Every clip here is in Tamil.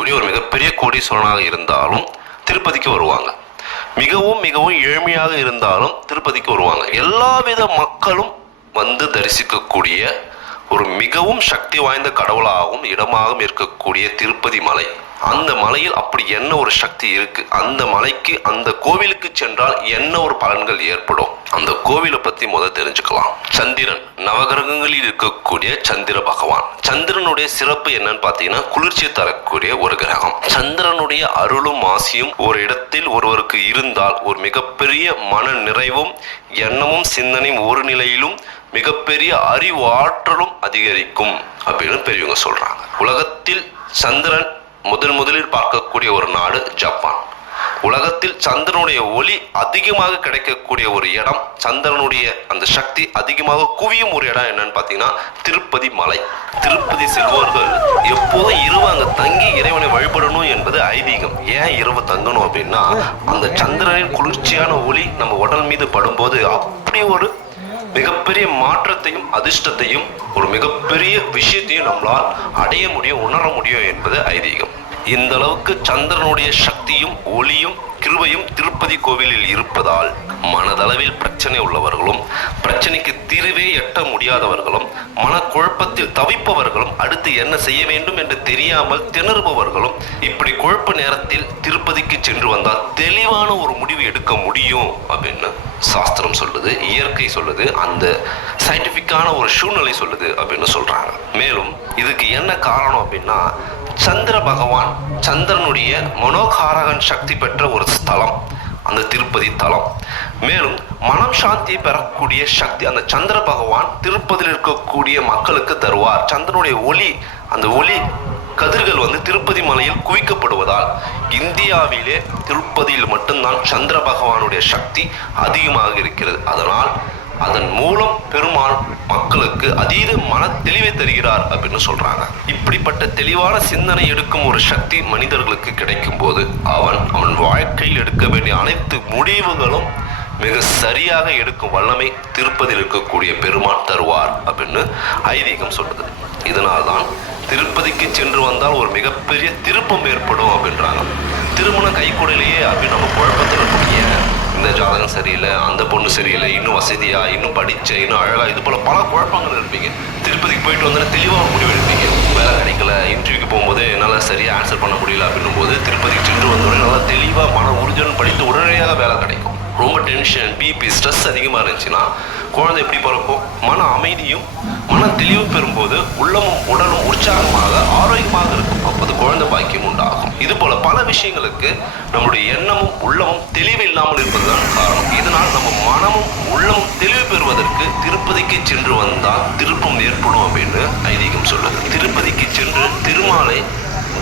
ஒரு மிகப்பெரிய கோடீஸ்வரனாக இருந்தாலும் திருப்பதிக்கு வருவாங்க. மிகவும் மிகவும் ஏழ்மையாக இருந்தாலும் திருப்பதிக்கு வருவாங்க. எல்லாவித மக்களும் வந்து தரிசிக்கக்கூடிய ஒரு மிகவும் சக்தி வாய்ந்த கடவுளாகவும் இடமாகவும் இருக்கக்கூடிய திருப்பதி மலை. அந்த மலையில் அப்படி என்ன ஒரு சக்தி இருக்கு, அந்த மலைக்கு அந்த கோவிலுக்கு சென்றால் என்ன ஒரு பலன்கள் ஏற்படும், அந்த கோவிலை பத்தி முதல் தெரிஞ்சுக்கலாம். சந்திரன், நவகிரகங்களில் இருக்கக்கூடிய சந்திர பகவான். சந்திரனுடைய சிறப்பு என்னன்னு பாத்தீங்கன்னா குளிர்ச்சியை தரக்கூடிய ஒரு கிரகம். சந்திரனுடைய அருளும் ஆசியும் ஒரு இடத்தில் ஒருவருக்கு இருந்தால் ஒரு மிகப்பெரிய மன நிறைவும் எண்ணமும் சிந்தனையும் ஒரு நிலையிலும் மிகப்பெரிய அறிவு ஆற்றலும் அதிகரிக்கும் அப்படின்னு பெரியவங்க சொல்றாங்க. உலகத்தில் சந்திரன் முதலில் பார்க்கக்கூடிய ஒரு நாடு ஜப்பான். உலகத்தில் சந்திரனுடைய ஒளி அதிகமாக கிடைக்கக்கூடிய ஒரு இடம், சந்திரனுடைய அந்த சக்தி அதிகமாக குவியும் ஒரு இடம் என்னன்னு பாத்தீங்கன்னா திருப்பதி மலை. திருப்பதி செல்வோர்கள் எப்போதும் இரவு அங்க தங்கி இறைவனை வழிபடணும் என்பது ஐதீகம். ஏன் இரவு தங்கணும் அப்படின்னா, அந்த சந்திரனின் குளிர்ச்சியான ஒளி நம்ம உடல் மீது படும்போது அப்படி ஒரு மிகப்பெரிய மாற்றத்தையும் அதிர்ஷ்டத்தையும் ஒரு மிகப்பெரிய விஷயத்தையும் நம்மளால் அடைய முடியும், உணர முடியும் என்பது ஐதீகம். இந்த அளவுக்கு சந்திரனுடைய சக்தியும் ஒளியும் கிருபையும் திருப்பதி கோவிலில் இருப்பதால் மனதளவில் பிரச்சனை உள்ளவர்களும் பிரச்சனைக்கு தீர்வே எட்ட முடியாதவர்களும் மனக்குழப்பத்தில் தவிப்பவர்களும் அடுத்து என்ன செய்ய வேண்டும் என்று தெரியாமல் திணறுபவர்களும் இப்படி குழப்ப நேரத்தில் திருப்பதிக்கு சென்று வந்தால் தெளிவான ஒரு முடிவு எடுக்க முடியும் அப்படின்னு சாஸ்திரம் சொல்லுது, இயற்கை சொல்லுது, அந்த சயின்டிபிக்கான ஒரு சூழ்நிலை சொல்லுது அப்படின்னு சொல்றாங்க. மேலும் இதுக்கு என்ன காரணம் அப்படின்னா, சந்திர பகவான் சந்திரனுடைய மனோகாரகன் சக்தி பெற்ற ஒரு ஸ்தலம் அந்த திருப்பதி தலம். மேலும் மனம் சாந்தியை பெறக்கூடிய சக்தி அந்த சந்திர பகவான் திருப்பதியில் இருக்கக்கூடிய மக்களுக்கு தருவார். சந்திரனுடைய ஒளி, அந்த ஒளி கதிர்கள் வந்து திருப்பதி மலையில் குவிக்கப்படுவதால் இந்தியாவிலே திருப்பதியில் மட்டும்தான் சந்திர பகவானுடைய சக்தி அதிகமாக இருக்கிறது. அதன் மூலம் பெருமாள் மக்களுக்கு அதீத மன தெளிவை தருகிறார் அப்படின்னு சொல்றாங்க. இப்படிப்பட்ட தெளிவான சிந்தனை எடுக்கும் ஒரு சக்தி மனிதர்களுக்கு கிடைக்கும் போது அவன் வாழ்க்கையில் எடுக்க வேண்டிய அனைத்து முடிவுகளும் மிக சரியாக எடுக்கும் வல்லமை திருப்பதியில் இருக்கக்கூடிய பெருமாள் தருவார் அப்படின்னு ஐதீகம் சொல்லுது. இதனால்தான் திருப்பதிக்கு சென்று வந்தால் ஒரு மிகப்பெரிய திருப்பம் ஏற்படும் அப்படின்றாங்க. திருமணம் கைகூடலையே அப்படின்னு நம்ம குழப்பத்தில் இருக்கக்கூடிய இந்த ஜாதகம் சரியில்லை, அந்த பொண்ணு சரியில்லை, இன்னும் வசதியா, இன்னும் படிச்ச, இன்னும் அழகா, இது போல பல குழப்பங்கள் இருப்பீங்க. திருப்பதிக்கு போயிட்டு வந்தால் தெளிவாக முடிவு எடுப்பீங்க. வேலை கிடைக்கல, இன்டர்வியூக்கு போகும்போது என்னால் சரியாக ஆன்சர் பண்ண முடியல அப்படின்னும் போது திருப்பதிக்கு சென்று வந்தோடனே நல்லா தெளிவாக மன உறுதியுடன் படித்து உடனடியாக வேலை கிடைக்கும். ரொம்ப டென்ஷன், பிபி, ஸ்ட்ரெஸ் அதிகமாக இருந்துச்சுன்னா குழந்தை எப்படி பிறக்கும்? மன அமைதியும் மன தெளிவு பெறும்போது உள்ளமும் உடலும் உற்சாகமாக ஆரோக்கியமாக இருக்கும். அப்போது குழந்தை பாக்கியம் உண்டாகும். இது போல பல விஷயங்களுக்கு நம்முடைய எண்ணமும் உள்ளமும் தெளிவு இல்லாமல் இருப்பதுதான் காரணம். இதனால் நம்ம மனமும் உள்ளமும் தெளிவு பெறுவதற்கு திருப்பதிக்கு சென்று வந்தால் திருப்பம் ஏற்படும் அப்படின்னு ஐதீகம் சொல்லுது. திருப்பதிக்கு சென்று திருமாலை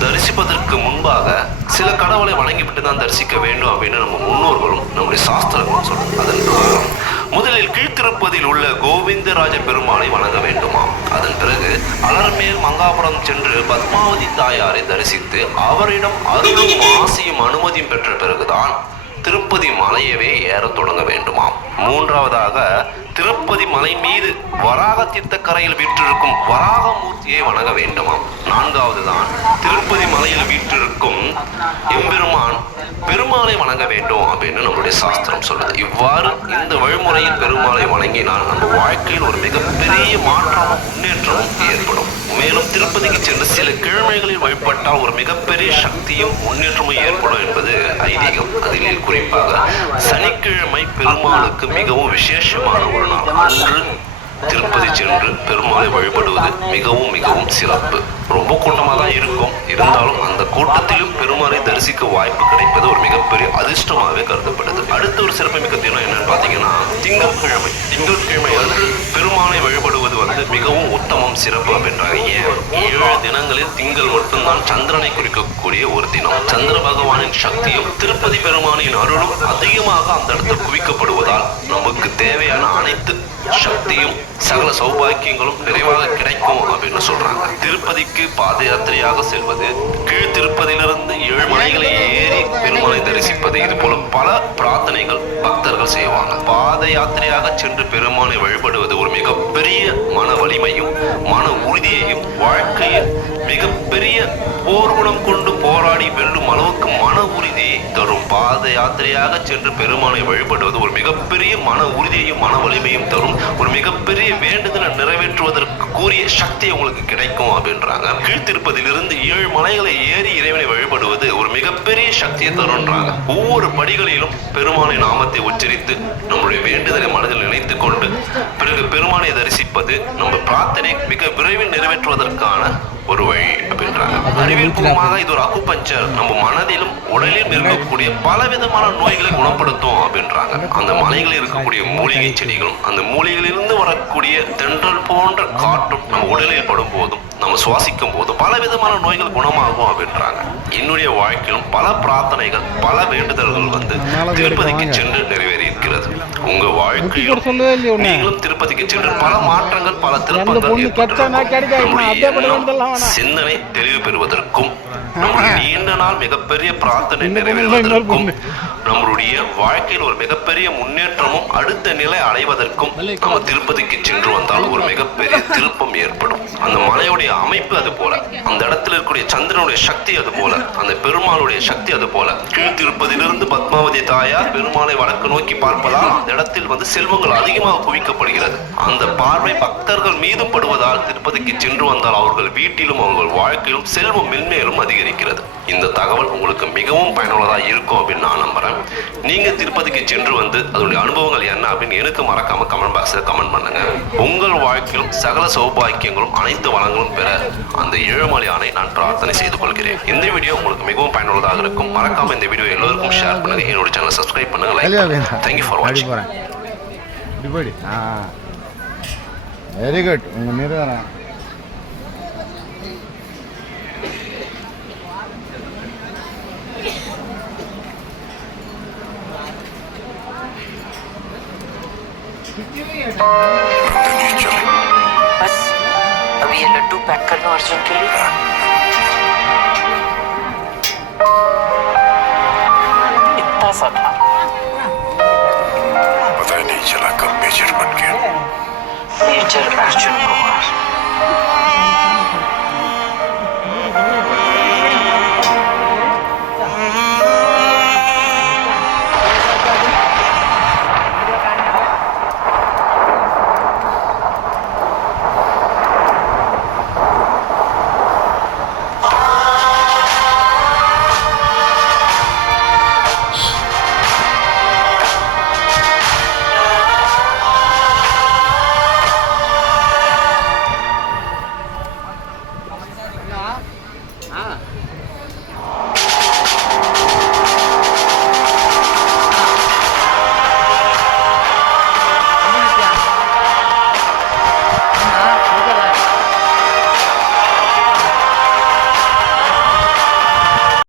தரிசிப்பதற்கு முன்பாக சில கடவுளை வணங்கிவிட்டு தான் தரிசிக்க வேண்டும் அப்படின்னு நம்ம முன்னோர்களும் நம்முடைய சாஸ்திரங்களும் சொல்லுது. அதன் பிரகாரம் முதலில் கீழ்த்திருப்பதில் உள்ள கோவிந்தராஜ பெருமாளை வணங்க வேண்டுமாம். அதன் பிறகு அலர்மேல் மங்காபுரம் சென்று பத்மாவதி தாயாரை தரிசித்து அவரிடம் அருளும் ஆசையும் அனுமதியும் பெற்ற பிறகுதான் திருப்பதி மலையவே ஏற தொடங்க வேண்டுமாம். மூன்றாவதாக திருப்பதி மலை மீது வராக தீர்த்த கரையில் வீற்றிருக்கும் வராகமூர்த்தியை வணங்க வேண்டுமாம். நான்காவது தான் திருப்பதி மலையில் வீற்றிருக்கும் எம்பெருமான் பெருமாளை வணங்க வேண்டும் அப்படின்னு நம்மளுடைய சாஸ்திரம் சொல்லுது. இவ்வாறு இந்த வழிமுறையில் பெருமாளை வணங்கினால் நம்ம வாழ்க்கையில் ஒரு மிகப்பெரிய மாற்றமும் முன்னேற்றமும் ஏற்படும். மேலும் திருப்பதிக்கு சென்று சில கிழமைகளில் வழிபட்டால் ஒரு மிகப்பெரிய சக்தியும் முன்னேற்றமும் ஏற்படும் என்பது ஐதீகம். அதில் குறிப்பாக சனிக்கிழமை பெருமாளுக்கு மிகவும் விசேஷமான ஒரு நாள். அன்று திருப்பதி சென்று பெருமாளை வழிபடுவது மிகவும் மிகவும் சிறப்பு. ரொம்ப கூட்டமாக தான் இருக்கும், இருந்தாலும் அந்த கூட்டத்திலும் பெருமாளை தரிசிக்க வாய்ப்பு கிடைப்பது ஒரு மிகப்பெரிய அதிர்ஷ்டமாகவே கருதப்படுது. அடுத்த ஒரு சிறப்பு மிக்க தினம் என்னன்னு பார்த்தீங்கன்னா திங்கட்கிழமை அன்று பெருமாளை வழிபடுவது வந்து மிகவும் உத்தமம், சிறப்பு அப்படின்றாங்க. ஏன்? 7 தினங்களில் திங்கள் மட்டும்தான் சந்திரனை குறிக்கக்கூடிய ஒரு தினம். சந்திர பகவானின் சக்தியும் திருப்பதி பெருமானின் அருளும் அதிகமாக அந்த இடத்தில் குவிக்கப்படுவதால் நமக்கு தேவையான அனைத்து சக்தியும் சகல சௌபாக்கியங்களும் நிறைவாக கிடைக்கும் அப்படின்னு சொல்றாங்க. திருப்பதிக்கு பாத யாத்திரையாக செல்வது, கீழ் திருப்பதியிலிருந்து 7 மலைகளை ஏறி பெருமாளை தரிசிப்பது, இது போல பல பிரார்த்தனைகள் பக்தர்கள் செய்வாங்க. பாத யாத்திரையாக சென்று பெருமாளை வழிபடுவது ஒரு மிகப்பெரிய மன வலிமையும் மன உறுதியையும் வாழ்க்கையில் மிகப்பெரிய போர்க்குணம் கொண்டு போராடி வெல்லும் அளவுக்கு மன உறுதியை தரும். பாத யாத்திரையாக சென்று பெருமானை வழிபடுவது ஒரு மிகப்பெரிய மன உறுதியையும் மன வலிமையும் தரும். ஒரு மிகப்பெரிய வேண்டுதலை நிறைவேற்றுவதற்கு கூறிய சக்தி உங்களுக்கு கிடைக்கும் அப்படின்றாங்க. கீழ்த்திருப்பதிலிருந்து 7 மலைகளை ஏறி இறைவனை வழிபடுவது ஒரு மிகப்பெரிய சக்தியை தரும்ன்றாங்க. ஒவ்வொரு படிகளிலும் பெருமானை நாமத்தை உச்சரித்து நம்முடைய வேண்டுதலை மனதில் நினைத்துக் கொண்டு பிறகு பெருமானை தரிசிப்பது நம்ம பிரார்த்தனை மிக விரைவில் நிறைவேற்றுவதற்கான ஒரு வழி அப்படின்றாங்க. அறிவியல் பூர்வமாக இது ஒரு அக்குபஞ்சர். நம்ம மனதிலும் உடலிலும் இருக்கக்கூடிய பல விதமான நோய்களை குணப்படுத்தும் அப்படின்றாங்க. அந்த மலைகளில் இருக்கக்கூடிய மூலிகை செடிகளும் அந்த மூலிகையிலிருந்து வரக்கூடிய தென்றல் போன்ற காற்றும் நம்ம உடலில் படும் போதும் நம்ம சுவாசிக்கும் போது பல விதமான நோய்கள் குணமாகும் அப்படின்றாங்க. என்னுடைய வாழ்க்கையிலும் பல பிரார்த்தனைகள் பல வேண்டுதல்கள் வந்து திருப்பதிக்கு சென்று நிறைவேறி இருக்கிறது. உங்க வாழ்க்கையிலும் நீங்களும் திருப்பதிக்கு சென்று பல மாற்றங்கள் பல திருப்பங்கள் சிந்தனை தெளிவு பெறுவதற்கும் நம்முடைய நீண்ட நாள் மிகப்பெரிய பிரார்த்தனை நிறைவேறுவதற்கும் நம்மளுடைய வாழ்க்கையில் ஒரு மிகப்பெரிய முன்னேற்றமும் அடுத்த நிலை அடைவதற்கும் நம்ம திருப்பதிக்கு சென்று வந்தால் ஒரு மிகப்பெரிய திருப்பம் ஏற்படும். அந்த மலையுடைய அமைப்பு அது போல, அந்த இடத்துல இருக்கக்கூடிய சந்திரனுடைய சக்தி அது போல, அந்த பெருமாளுடைய சக்தி அது போல. கீழ்த்திருப்பதிலிருந்து பத்மாவதி தாயார் பெருமாளை வடக்கு நோக்கி பார்ப்பதால் அந்த இடத்தில் வந்து செல்வங்கள் அதிகமாக குவிக்கப்படுகிறது. அந்த பார்வை பக்தர்கள் மீதும் படுவதால் திருப்பதிக்கு சென்று வந்தால் அவர்கள் வீட்டிலும் அவர்கள் வாழ்க்கையிலும் செல்வம் மென்மேலும் அதிகரிக்கிறது. இந்த தகவல் உங்களுக்கு மிகவும் பயனுள்ளதாக இருக்கும் அப்படின்னு நான் நம்புறேன். நீங்க திருப்பதிக்கு சென்று வந்து அதனுடைய அனுபவங்கள் என்ன அப்படின்னு எனக்கு மறக்காம கமெண்ட் பாக்ஸ்ல கமெண்ட் பண்ணுங்க. உங்கள் வாழ்க்கையிலும் சகல சௌபாக்கியங்களும் அனைத்து வளங்களும் பெற அந்த ஏழுமலையானை நான் பிரார்த்தனை செய்து கொள்கிறேன். இந்த வீடியோ உங்களுக்கு மிகவும் பயனுள்ளதாக இருக்கும். மறக்காம இந்த வீடியோ எல்லோருக்கும் ஷேர் பண்ணுங்க. என்னோட சேனலை சப்ஸ்கிரைப் பண்ணுங்க, லைக் பண்ணுங்க. Thank you for watching. Very good. உங்க நிறுவனம் बस अभी ये लड्डू पैक कर दो अर्जुन के लिए। इतना सा था, पता ही नहीं चला कब मेजर बन गया। मेजर अर्जुन को